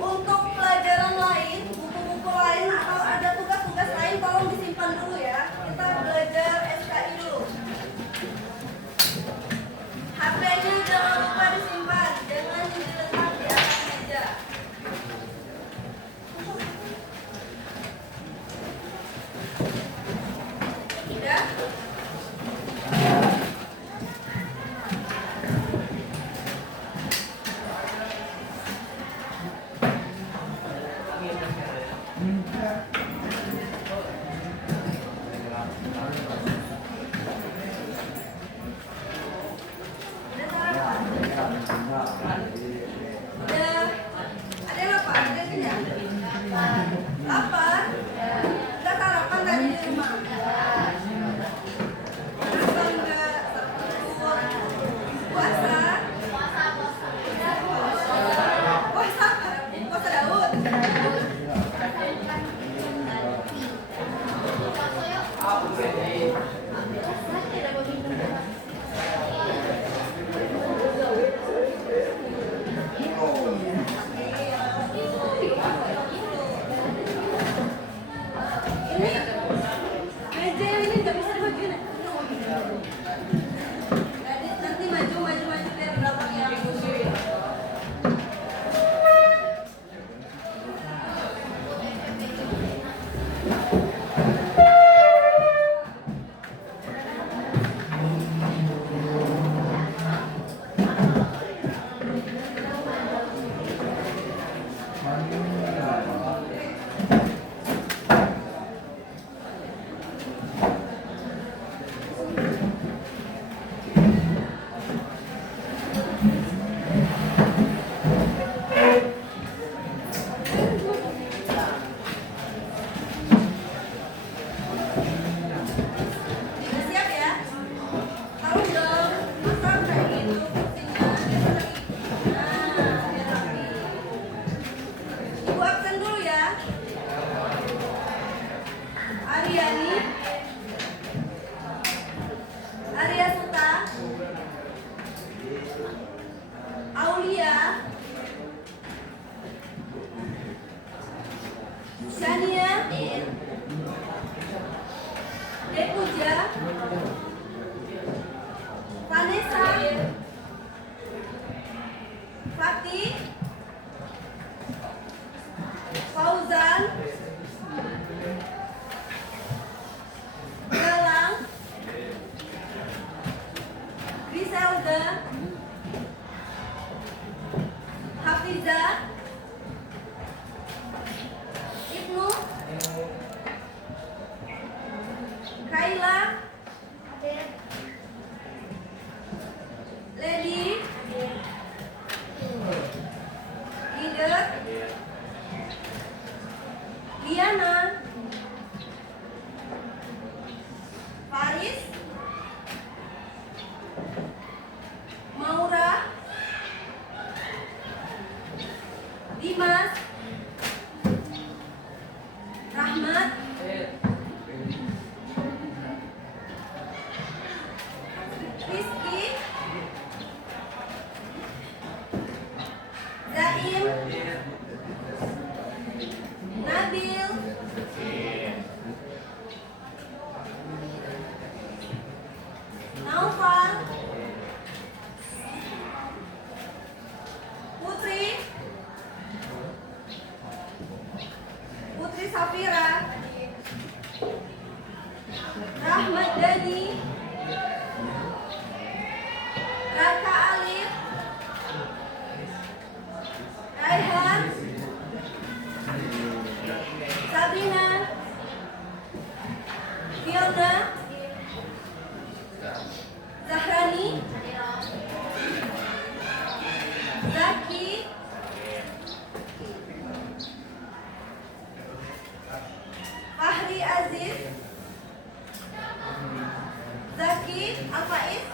Untuk pelajaran lain, buku-buku lain atau ada tugas-tugas lain tolong disimpan dulu ya. Kita belajar SKI dulu. HP-nya jangan lupa disimpan, jangan diletak di atas meja. Udah? Udah, ada yang apa? Ada yang tidak? Apa? Udah sarapan tadi di rumah? Kenapa enggak puasa? Puasa apa? Puasa Daud? Ini meja yang ini nggak bisa dibagiin. Nanti maju biar di belakang yang udah siap ya? Taruh dong, masa kayak gitu kursinya biar rapi. Ibu absen dulu ya. Aryani, Arya Suta, Aulia, Shania, Depuja, Vanessa, Fatih, Fauzan, Galang, Griselda, Hafiza, Ibnu, Kaila, Lady, Leader, Liana, Faris, Maura, Dimas, Rahmat, Rizky, Zaim, Nabil, Naufal, Putri Safira, Rahmat Dani, Raka Alif, Raihan, Sabrina, Fiona, Zahrani, Zaki, Fahri Aziz, Zaki, Al-Faiz,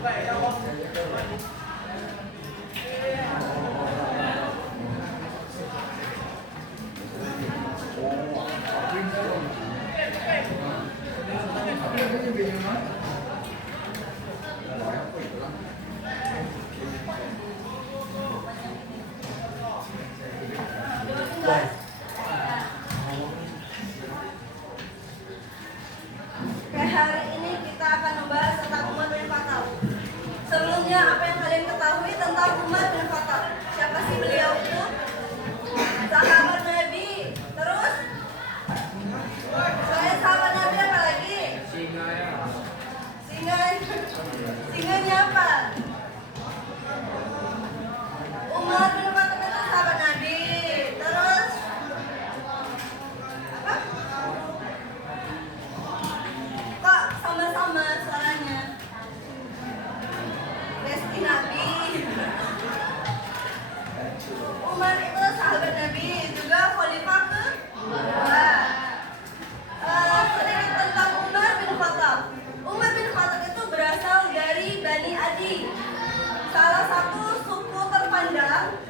Oke, hari ini kita akan membahas tentang Umar bin Khattab. Sebelumnya, apa yang kalian ketahui tentang Umar bin Khattab? Siapa sih beliau itu? Sahabat Nabi. Terus? Selain sahabat Nabi apa lagi? Singanya apa? Umar bin Khattab itu sahabat Nabi. Terus? Apa? Kok sama-sama suaranya? Resti Nabi. Umar itu sahabat Nabi, juga khalifah kedua. Sedikit tentang Umar bin Khattab. Umar bin Khattab itu berasal dari Bani Adi, salah satu suku terpandang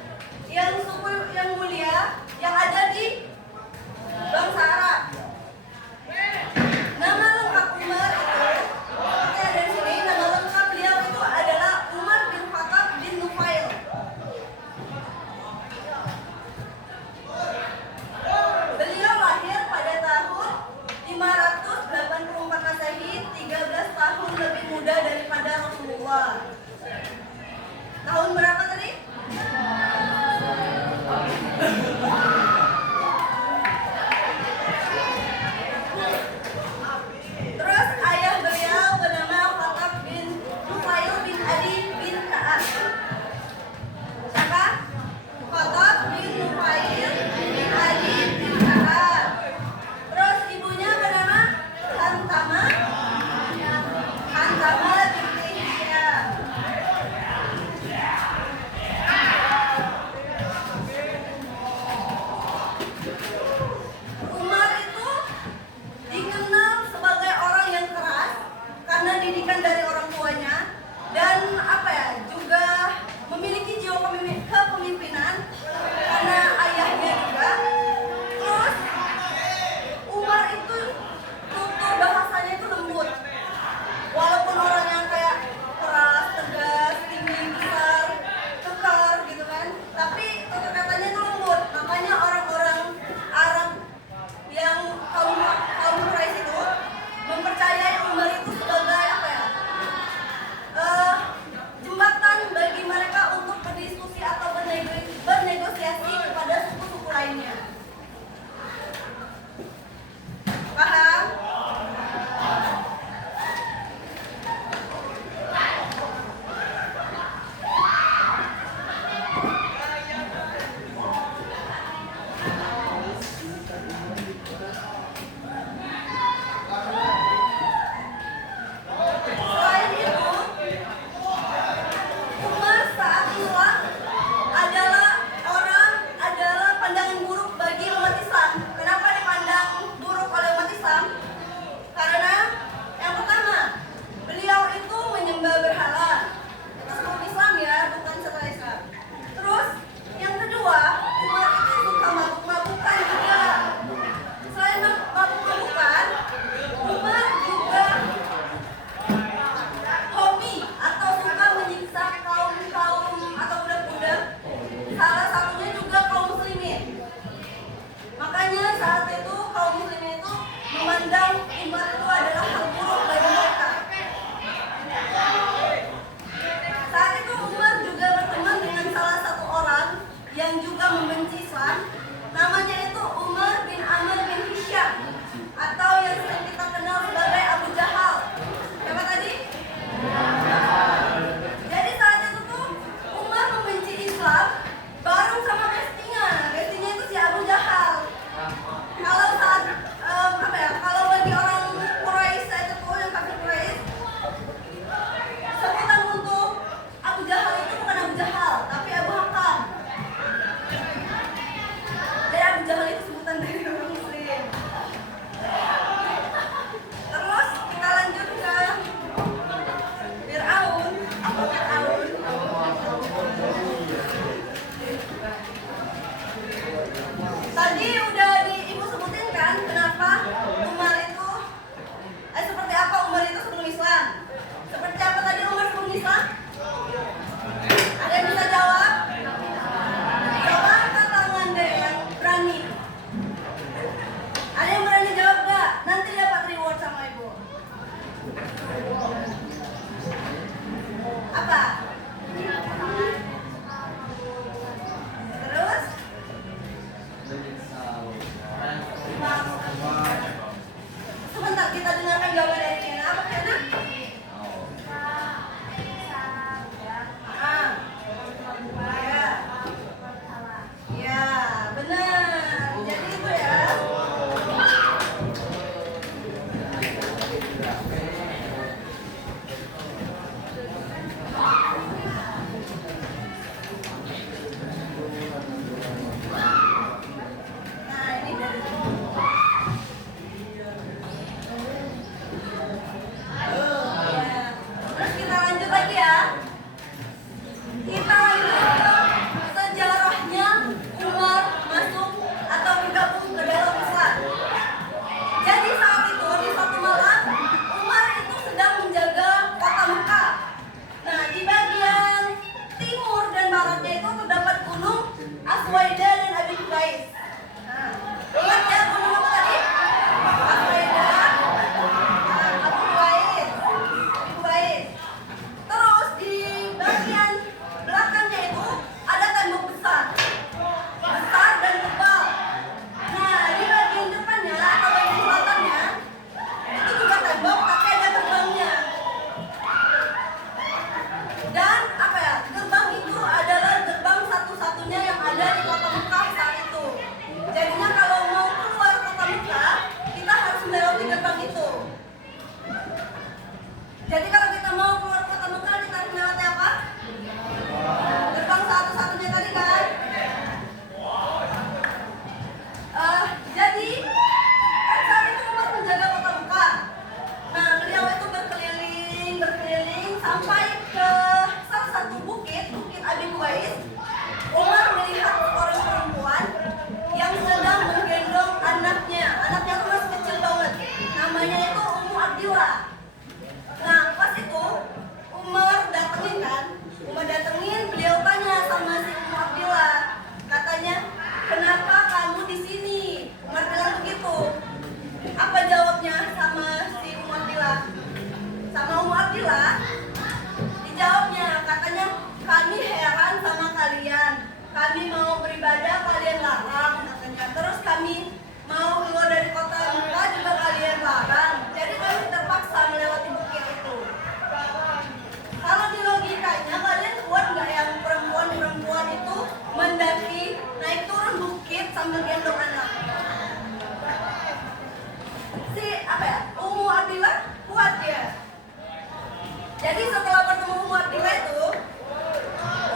setelah bertemu Umar di itu,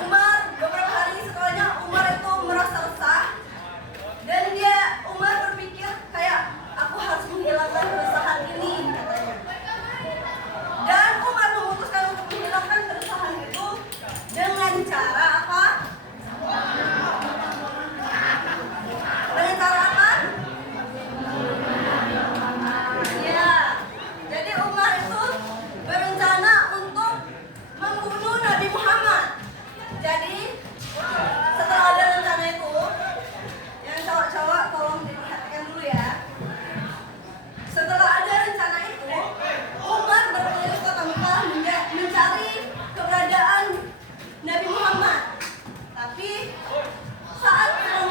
Umar beberapa hari setelahnya Umar itu merasa resah dan Umar berpikir kayak aku harus menghilangkan keresahan ini katanya. Dan Umar memutuskan untuk menghilangkan keresahan itu dengan cara apa? Dengan cara apa? Ya, jadi Umar itu berencana untuk membunuh Nabi Muhammad. Jadi setelah ada rencana itu, yang cowok-cowok tolong diperhatikan dulu ya. Setelah ada rencana itu, Umar berkeliling kota Mekah mencari keberadaan Nabi Muhammad. Tapi saat sedang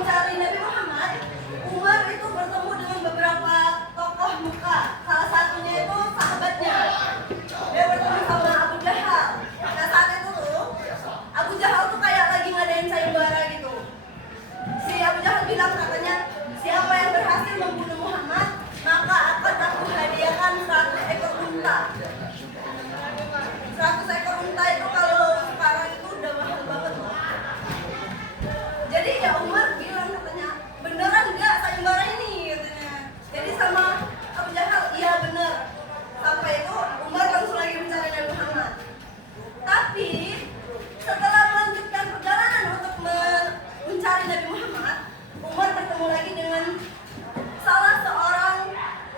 mencari Nabi Muhammad, Umar itu bertemu dengan beberapa tokoh Mekah. Salah satunya itu sahabatnya. Dia bertemu sama Abu Jahal. Nah saat itu tuh Abu Jahal tuh kayak lagi ngadain sayembara gitu. Si Abu Jahal bilang katanya, siapa yang berhasil membunuh Muhammad, maka akan aku hadiahkan 100 ekor unta. 100 ekor unta itu kalau sekarang itu udah mahal banget loh. Jadi ya Umar bilang katanya, beneran nggak sayembara ini katanya. Jadi sama Abu Jahal, iya bener. Sampai itu Umar langsung lagi mencari Nabi Muhammad. Tapi setelah melanjutkan perjalanan untuk mencari Nabi Muhammad, Umar bertemu lagi dengan salah seorang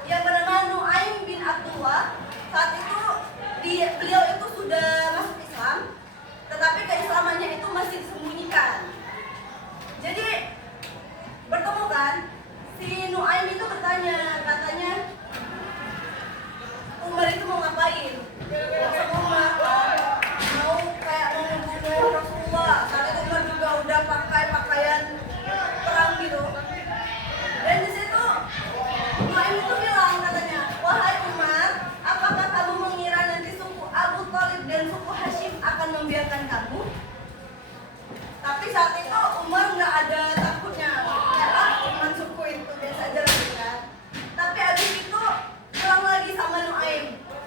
yang bernama Nu'aim bin Abdullah. Saat itu beliau itu sudah masuk Islam, tetapi keislamannya itu masih disembunyikan. Jadi bertemu kan, si Nu'aim itu bertanya, katanya Umar itu mau ngapain? Sama Umar mau kayak mau membunuh Rasulullah. Saat itu Umar juga udah pakai pakaian perang gitu. Dan di situ Nu'aim itu bilang katanya, wahai Umar, apakah kamu mengira nanti suku Abu Thalib dan suku Hashim akan membiarkan kamu? Tapi saat itu Umar nggak ada takutnya, kayak cuma suku itu biasa aja lagi kan. Tapi abis itu pulang lagi sama Nu'aim.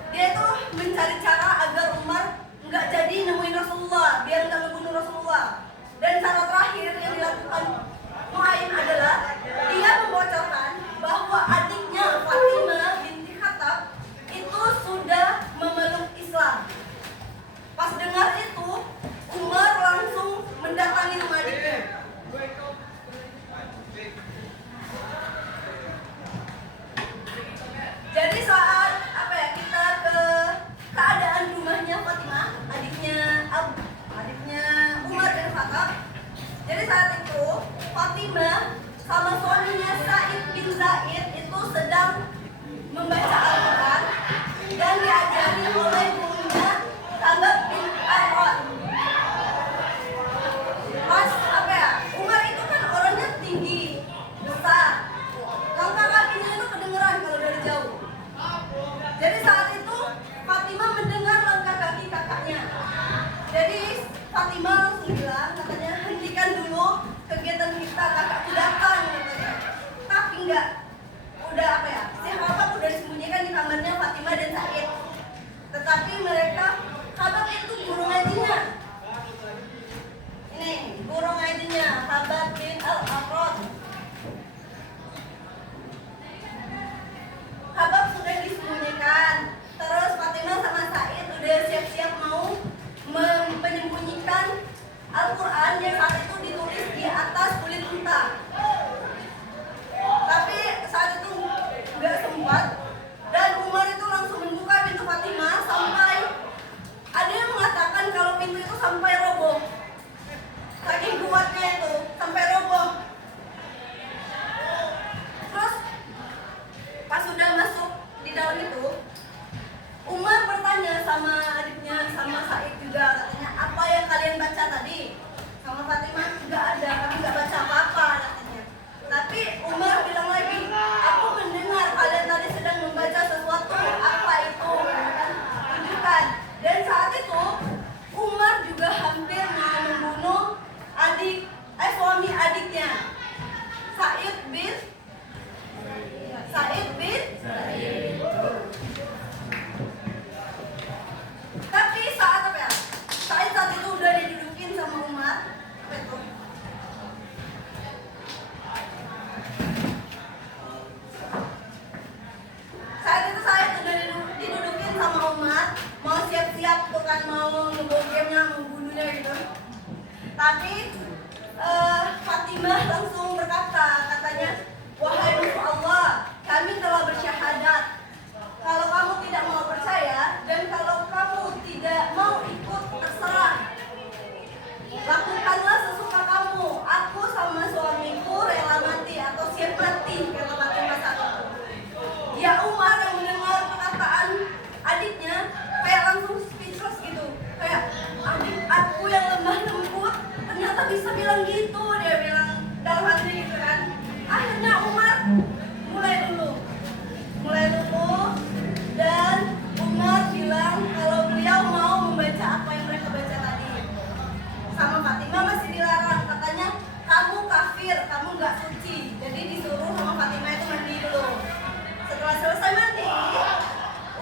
Dia itu mencari cara agar Umar nggak jadi nemuin Rasulullah, biar nggak ngebunuh Rasulullah. Dan cara terakhir yang dilakukan Nu'aim adalah dia membocorkan bahwa adiknya Fatimah binti Khattab itu sudah memeluk Islam. Pas dengar itu, Umar langsung mendatangi rumah adiknya. Jadi saat kita ke keadaan rumahnya Fatimah, adiknya Umar bin Khattab. Jadi saat itu Fatimah sama suaminya Sa'id bin Zaid itu sedang membaca Al-Quran dan diajari oleh gurunya Khabab bin Arad. Pas Umar itu kan orangnya tinggi, besar, langkah kakinya itu kedengeran kalau dari jauh. Jadi saat itu Fatimah mendengar langkah kaki kakaknya. Jadi Fatimah langsung bilang katanya, hentikan dulu kegiatan kita, kakakku datang katanya. Tapi enggak, udah si Khabab udah disembunyikan di kamarnya Fatimah dan Sa'id. Tetapi Khabab itu guru ngajinya. Ini guru ngajinya Khabab bin Al-Arad. Khabab sudah disembunyikan. Terus Fatimah sama Sa'id udah siap-siap mau menyembunyikan Al-Quran yang saat itu ditulis di atas kulit unta. Tapi saat itu nggak sempat. Dan Umar itu langsung membuka pintu Fatimah sampai ada yang mengatakan kalau pintu itu sampai roboh. Saking kuatnya itu sampai roboh. Terus pas sudah masuk di dalam itu, Umar bertanya sama adiknya, sama Sa'id juga, katanya, apa yang kalian baca tadi? Sama Fatimah, nggak ada, kami nggak baca apa-apa katanya. Tapi Umar bilang lagi, aku mendengar kalian tadi sedang membaca sesuatu, apa itu? Kan? Tunjukkan. Dan saat itu Umar juga hampir mau membunuh suami adiknya, Sa'id bin mau siap-siap tuh kan, mau ngebokemnya, membunuhnya gitu. Tapi Fatimah langsung berkata, katanya, wahai musuh Allah, kami telah bersyahadat. Kalau kamu tidak mau percaya dan kalau kamu tidak mau ikut, terserah. Lakukanlah sesuka kamu. Aku sama suamiku rela mati atau siap mati, kata Fatimah saat itu. Ya Umar yang mendengar perkataan adiknya kayak langsung speechless gitu. Kayak, adik aku yang lemah lembut ternyata bisa bilang gitu, dia bilang dalam hati gitu kan. Akhirnya Umar mulai dulu dan Umar bilang kalau beliau mau membaca apa yang mereka baca tadi. Sama Fatimah masih dilarang, katanya kamu kafir, kamu nggak suci. Jadi disuruh sama Fatimah itu mandi dulu. Setelah selesai mandi,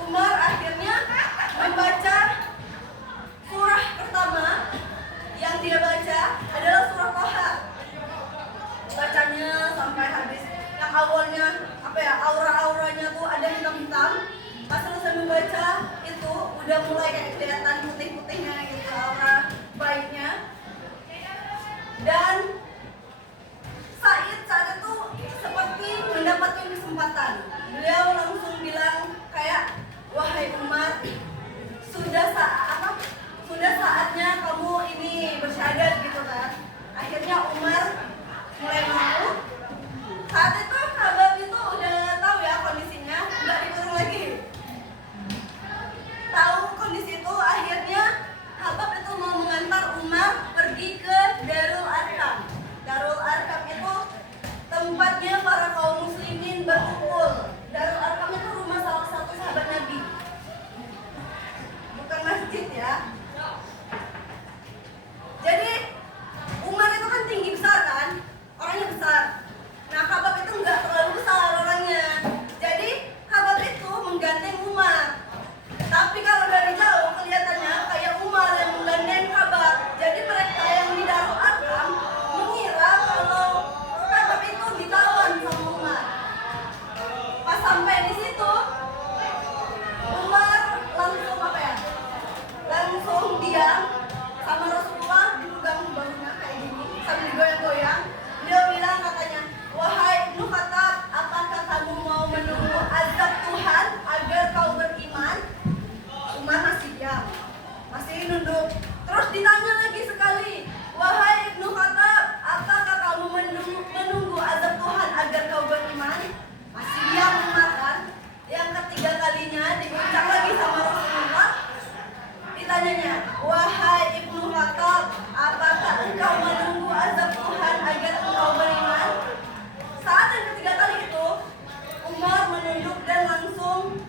Umar akhirnya membaca surah pertama yang dia baca adalah surah Toha. Bacanya sampai habis. Yang awalnya aura-auranya tuh ada hitam-hitam. Pas selesai membaca itu udah mulai kayak kelihatan putih-putihnya gitu, aura baiknya. Dan saat itu seperti mendapatkan kesempatan. Beliau langsung bilang kayak, wahai Umar, sudah saatnya kamu ini bersyahadat gitu kan. Akhirnya Umar mulai mau. Saat itu Habab itu udah tahu ya kondisinya, nggak dikurung lagi. Tahu kondisi itu, akhirnya Habab itu mau mengantar Umar pergi ke Darul Arqam. Darul Arqam itu tempatnya para kaum muslimin berkumpul. Darul Arqam itu rumah salah satu sahabat Nabi, bukan masjid ya. Jadi Umar itu kan tinggi besar kan, orangnya besar. Nah Habab itu nggak terlalu besar orangnya. Jadi Habab itu menggandeng Umar. Tapi kalau dari jauh kelihatannya kayak Umar yang menggandeng Habab. Jadi mereka yang di Darul Arqam mengira kalau Habab itu ditawan sama Umar. Pas sampai di situ, Umar langsung langsung diam sama Rasulullah, dipegang bahunya kayak gini sambil goyang-goyang. Dia bilang katanya, wahai Ibnu Khattab, apakah kamu mau menunggu azab Tuhan agar kau beriman? Umar masih diam, masih nunduk. Terus ditanya lagi sekali, wahai Ibnu Khattab, apakah kamu menunggu azab Tuhan agar kau beriman? Masih diam Umar kan. Yang ketiga kalinya diucap lagi sama Rasulullah. Ditanyanya, wahai Ibnu Khattab, apakah engkau menunggu azab Tuhan agar engkau beriman? Saat yang ketiga kali itu, Umar menunduk dan langsung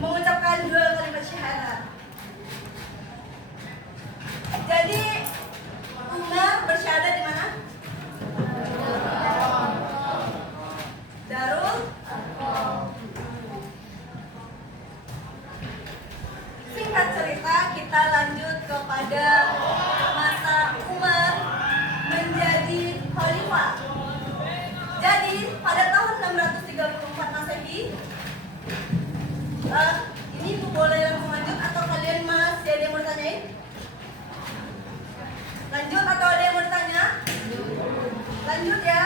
mengucapkan 2 kalimat syahadat. Jadi Umar bersyahadat di mana? Darul. Singkat cerita, kita lanjut kepada masa Umar menjadi khalifah. Jadi pada tahun 634 Masehi, ini tuh boleh langsung lanjut atau kalian masih ada yang mau ditanyain? Lanjut atau ada yang mau ditanya? Lanjut ya.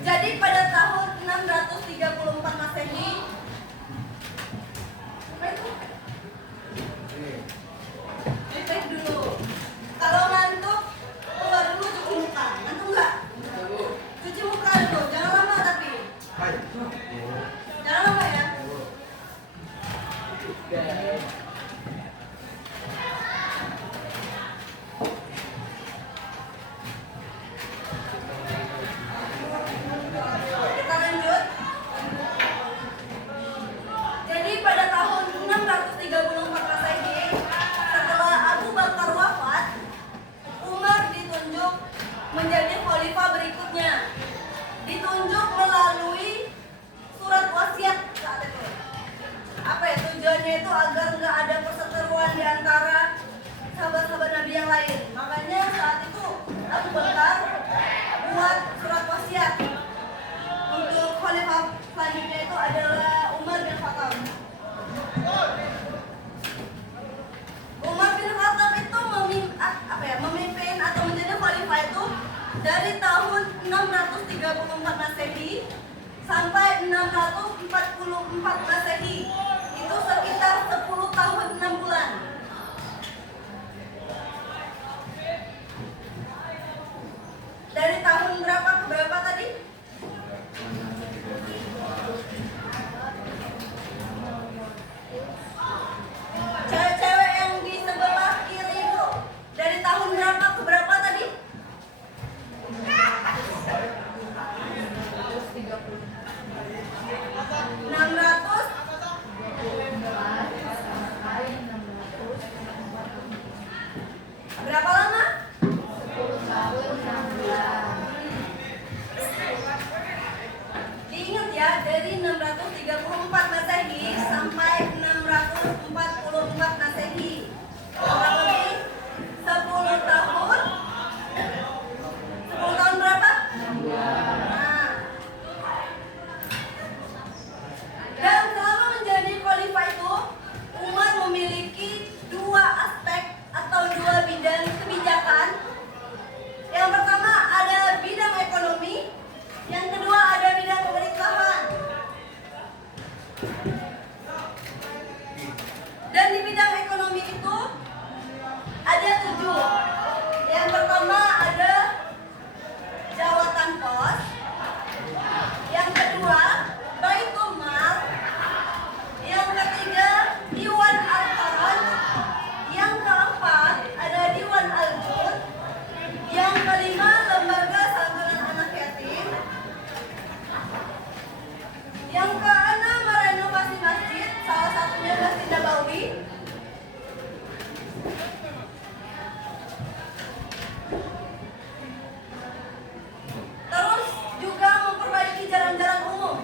Jadi pada tahun 634 Masehi, apa itu? Cek dulu. Kalau ngantuk, keluar dulu cuci muka. Ngantuk nggak? Cuci muka dulu, jangan lama tapi. Jangan lama ya. Kita lanjut. Jadi pada tahun 634 Masehi, setelah Abu Bakar wafat, Umar ditunjuk menjadi khalifah berikutnya. Ditunjuk melalui surat wasiat saat itu. Apa ya tujuannya itu? Agar nggak ada perseteruan di antara sahabat-sahabat Nabi yang lain. Makanya saat itu Abu Bakar buat surat wasiat untuk khalifah selanjutnya itu adalah Umar bin Khattab. dari tahun 634 Masehi sampai 644 Masehi. Itu sekitar 10 tahun 6 bulan. Dari tahun berapa ke berapa tadi? Cewek-cewek yang di sebelah kiri itu dari tahun berapa ke berapa tadi? 600. Berapa lama? 10 tahun 6 bulan. Diingat ya, dari 634 Masehi sampai 644 Masehi. Kurang lebih 10 tahun. 10 tahun berapa? 6 bulan. Nah. Dan selama menjadi khalifah itu, Umar memiliki dua aspek atau dua bidang kebijakan. Yang pertama ada bidang ekonomi, yang kedua ada bidang pemerintahan. Dan di bidang ekonomi itu ada 7. Yang pertama ada jawatan pos, yang kedua Baitul Mal, yang ketiga Diwan Al-Faraj, yang keempat ada Diwan Al-Jud, yang kelima lembaga santunan anak yatim, yang keenam merenovasi masjid, salah satunya Masjid Nabawi. Terus juga memperbaiki jalan-jalan umum.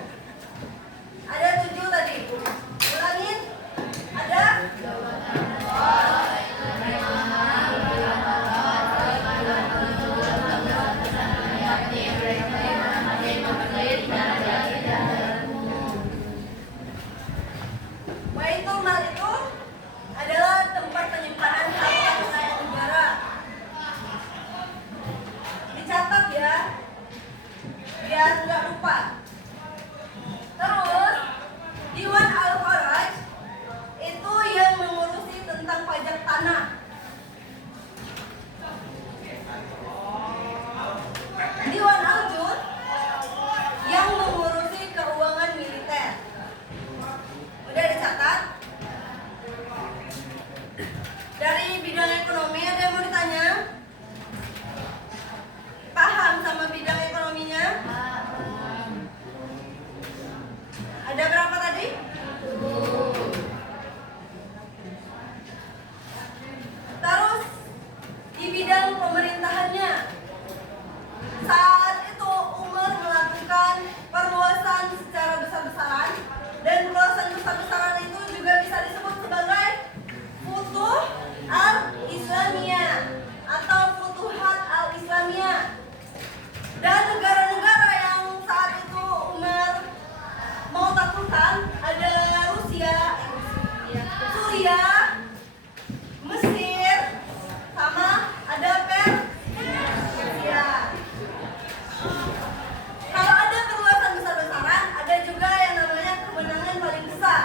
Ada 7 tadi. Ulangin. Ada Baitul Mal itu adalah tempat penyimpanan harta kekayaan negara. Dicatat ya, biar nggak lupa. Terus Diwan Al-Faraj itu yang mengurusi tentang pajak tanah. Diwan Al-Jud yang mengurusi keuangan militer. Udah dicatat? Dari bidang ekonomi ada yang mau ditanya? Paham sama bidang ekonominya? Ada berapa tadi? Terus di bidang pemerintahannya, saat itu Umar melakukan perluasan secara besar-besaran, dan perluasan besar-besaran itu juga bisa disebut sebagai Futuh Al-Islamiyah atau Futuhat Al-Islamiyah. Dan negara-negara yang saat itu Umar mau taklukkan adalah Rusia, Suriah, Mesir, sama ada Persia. Kalau ada perluasan besar-besaran, ada juga yang namanya kemenangan paling besar.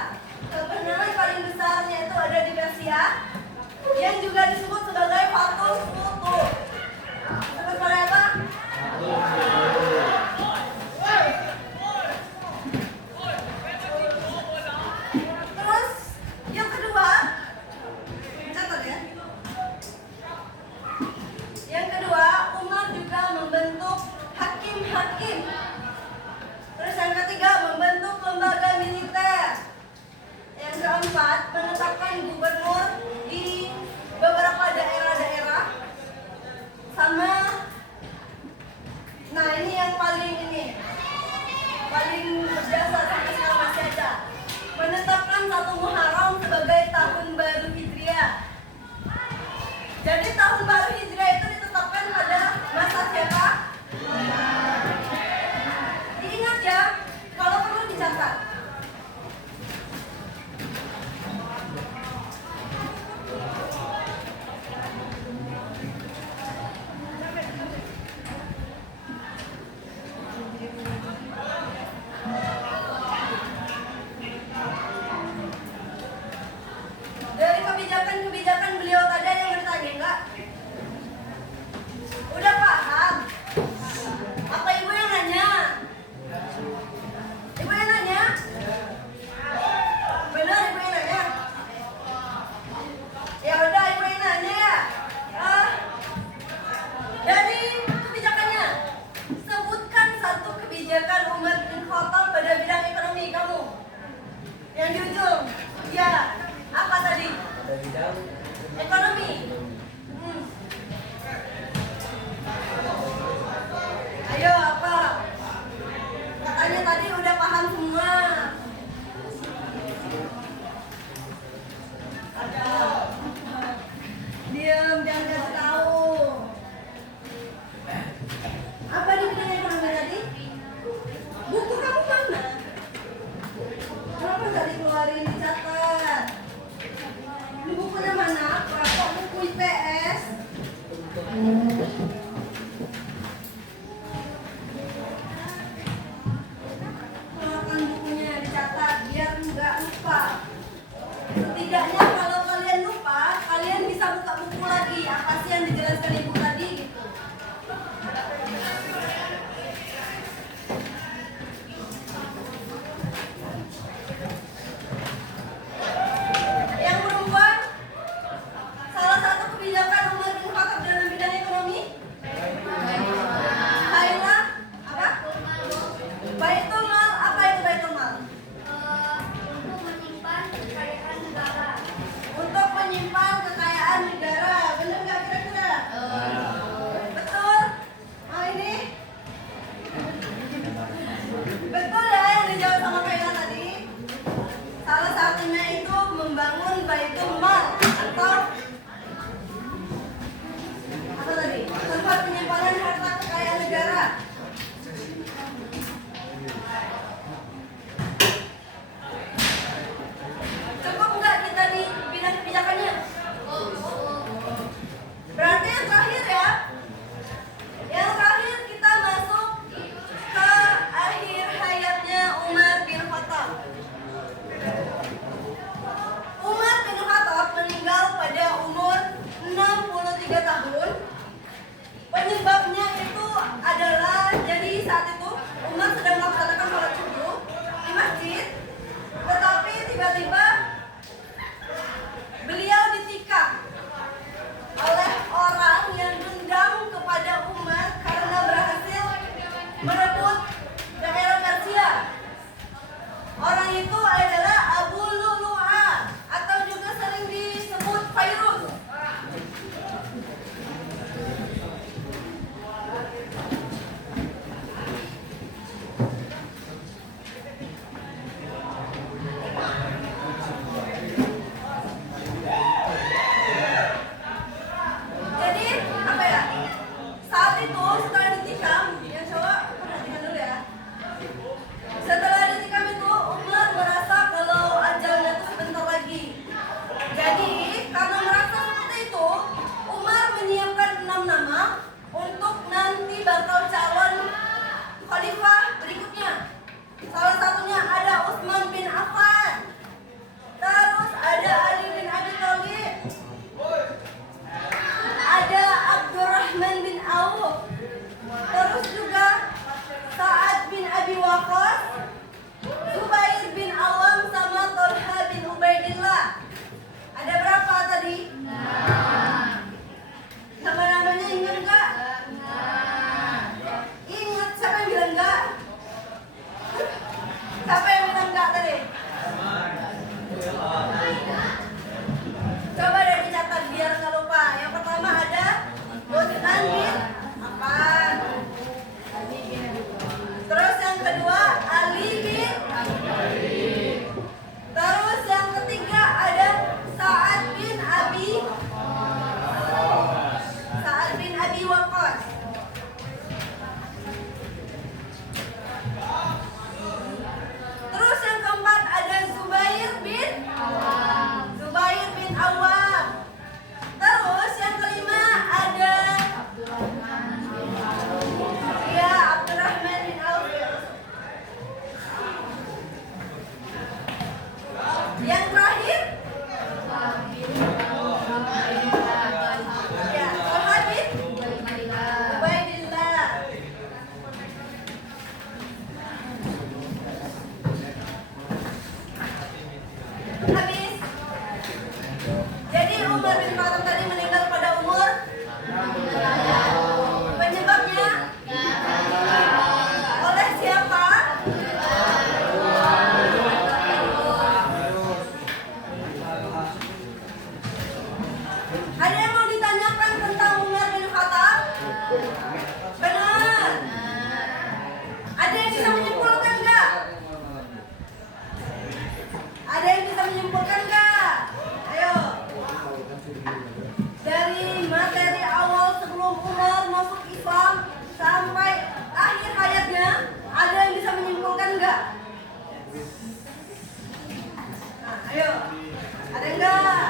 Kemenangan paling besarnya itu ada di Persia, yang juga disebut sebagai Fatul Futuh. Disebut sebagai apa? Terus yang kedua, catat ya. Yang kedua, Umar juga membentuk hakim-hakim. Terus yang ketiga, membentuk lembaga militer. Yang keempat, menetapkan gubernur di beberapa daerah-daerah. Sama, nah ini yang paling berjasa sampai sekarang masih ada. Menetapkan 1 Muharram sebagai tahun baru Hijriah. Jadi tahun baru Hijriah itu ditetapkan pada masa siapa? Diingat ya, kalau perlu dicatat. yang dijelaskan ibu tadi gitu. Yang perempuan, salah satu kebijakan Umar bin Khattab dalam bidang ekonomi, Haila apa? Baitul Mal. Apa itu Baitul Mal? Untuk menyimpan kekayaan negara. Benar nggak kira-kira? Betul? Oh ini? Betul ya yang dijawab sama Kaila tadi? Salah satunya itu membangun Baitul Mal atau apa tadi? Tempat penyimpanan harta kekayaan negara. Cukup nggak kita di bidang kebijakannya? Berarti yang terakhir ya. Yang terakhir kita masuk ke akhir hayatnya Umar bin Khattab. Umar bin Khattab meninggal pada umur 63 tahun. Penyebabnya itu adalah jadi saat itu Umar sedang melaksanakan sholat subuh di masjid, tetapi tiba-tiba beliau ditikam oleh orang yang dendam kepada Umar karena berhasil merebut daerah Persia. Orang itu adalah Abu Lu'lu'ah atau juga sering disebut Fairuz. Jadi apa ya? Saat itu setelah ditikam, yang cowok perhatikan dulu ya. Setelah ditikam itu Umar merasa kalau ajalnya itu sebentar lagi. Jadi karena merasa seperti itu, Umar menyiapkan 6 nama untuk nanti bakal calon khalifah berikutnya. Salah satunya ada Utsman bin Affan, terus ada Ali bin Abi Thalib, ada Abdurrahman bin Auf, terus juga Sa'ad bin Abi Waqqas, Zubair bin Awam, sama Thalha bin Ubaidillah. Ada berapa tadi? Nama-namanya ingat nggak? Ingat. Siapa yang bilang nggak? Siapa yang bilang nggak tadi? Coba deh dicatat biar nggak lupa. Yang pertama ada Utsman bin Affan. Terus yang kedua Ali bin. Terus yang ketiga ada Sa'ad bin Abi Waqqas. Terus yang keempat ada Zubair bin Awam. Terus yang kelima ada Abdurrahman bin Auf. Yang terakhir Thalha bin Ubaidillah. Habis. Jadi Umar bin Khattab tadi meninggal pada umur. Penyebabnya oleh siapa? Ada yang mau ditanyakan tentang Umar bin Khattab? Benar. Ada yang bisa menyimpulkan nggak? Ada yang bisa menyimpulkan nggak? Ayo. Dari materi awal sebelum Umar masuk Islam sampai akhir hayatnya, ada yang bisa menyimpulkan nggak? Nah, ayo. Ada nggak?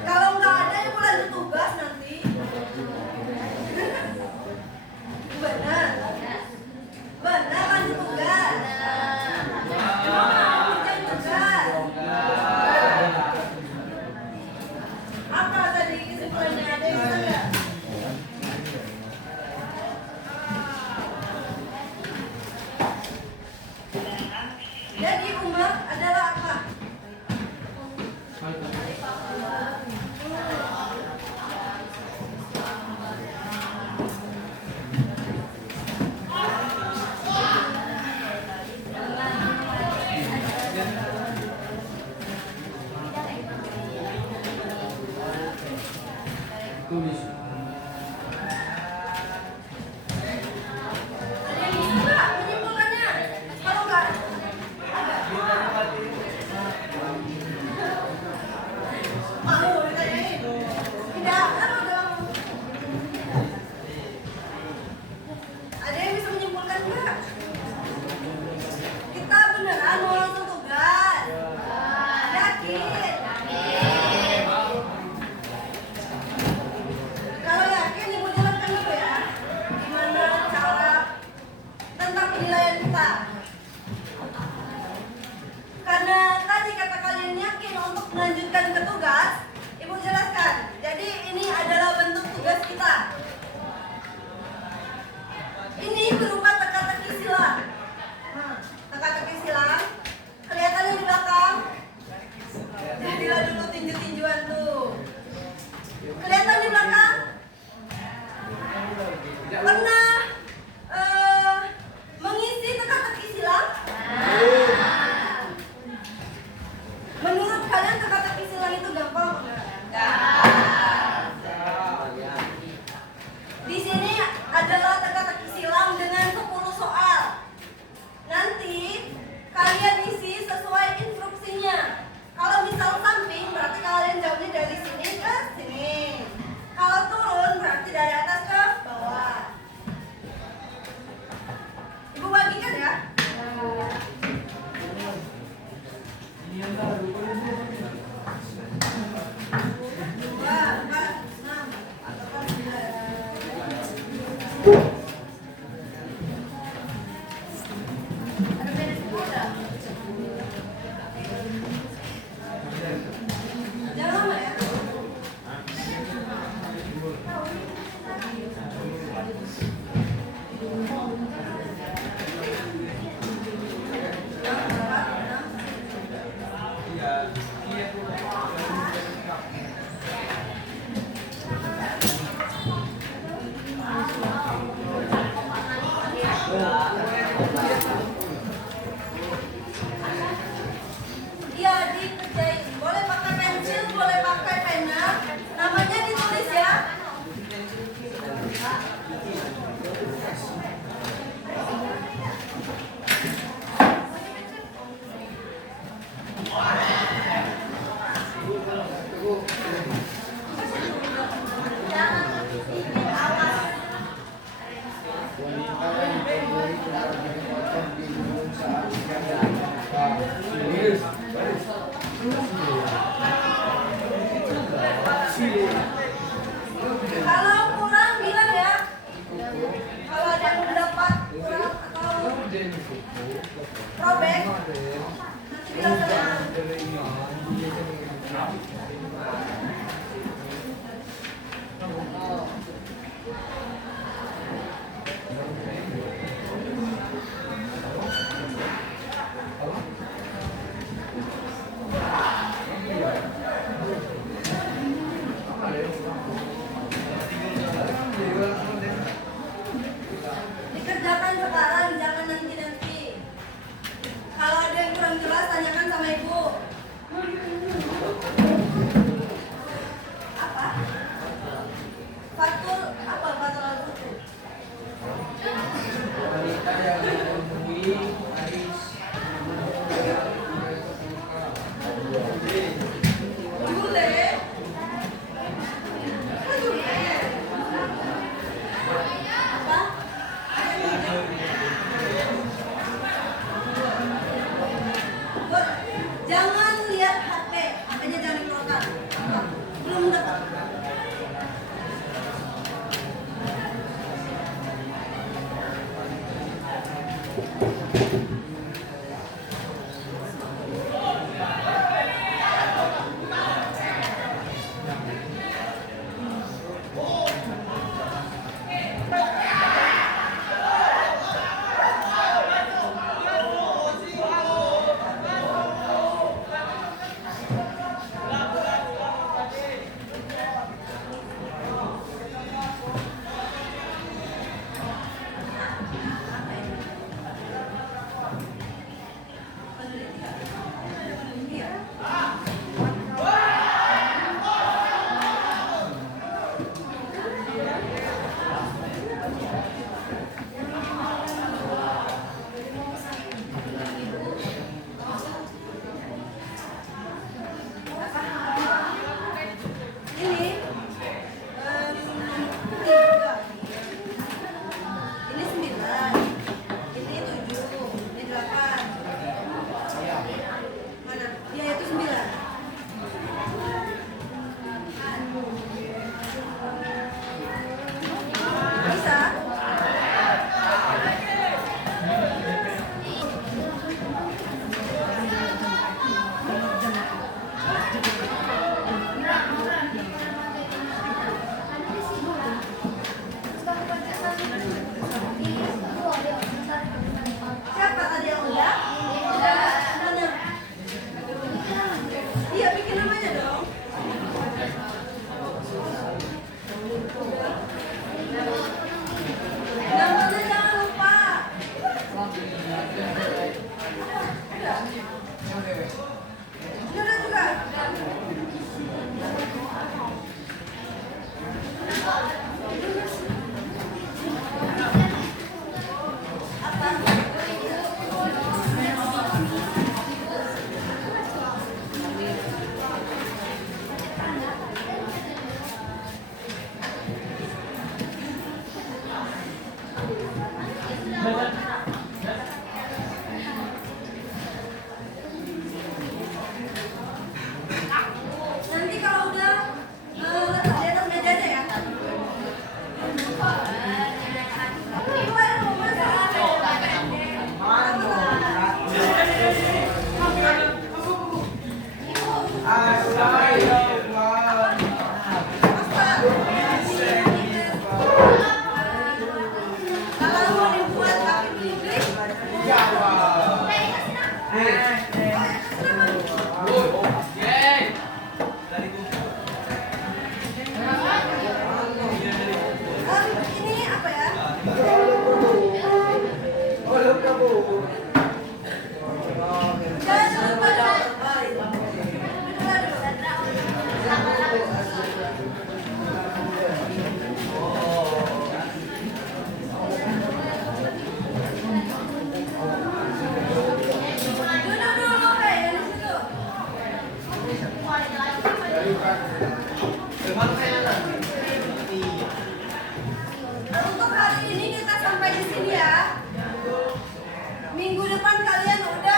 Kalau nggak ada, ya mau lanjut tugas nanti. Benar. Benar lanjut tugas. Kerjain tugas. bilang itu gampang enggak? Di sini adalah teka-teki silang dengan 10 soal. Nanti kalian isi sesuai instruksinya. Kalau misal samping berarti kalian jawabnya dari sini ke sini. Kalau turun berarti dari atas ke bawah. Ibu bagikan ya. Dua, empat, enam, delapan, sembilan. Jangan lama ya. Iya, dikerjain. Boleh pakai pensil, boleh pakai pena. Namanya ditulis ya. Kalau kurang bilang ya. Kalau ada yang mendapat kurang atau robek, nanti bilang saya. Dikerjakan sekarang, jangan nanti-nanti. Kalau ada yang kurang jelas, tanyakan sama ibu. Apa? Fatul apa? Fatul al-Futul. Jule. Kok Jule? Apa? Jangan lihat HP, HP-nya jangan dikeluarkan. Belum dapat. Ini udah juga. Untuk hari ini kita sampai di sini ya. Minggu depan kalian udah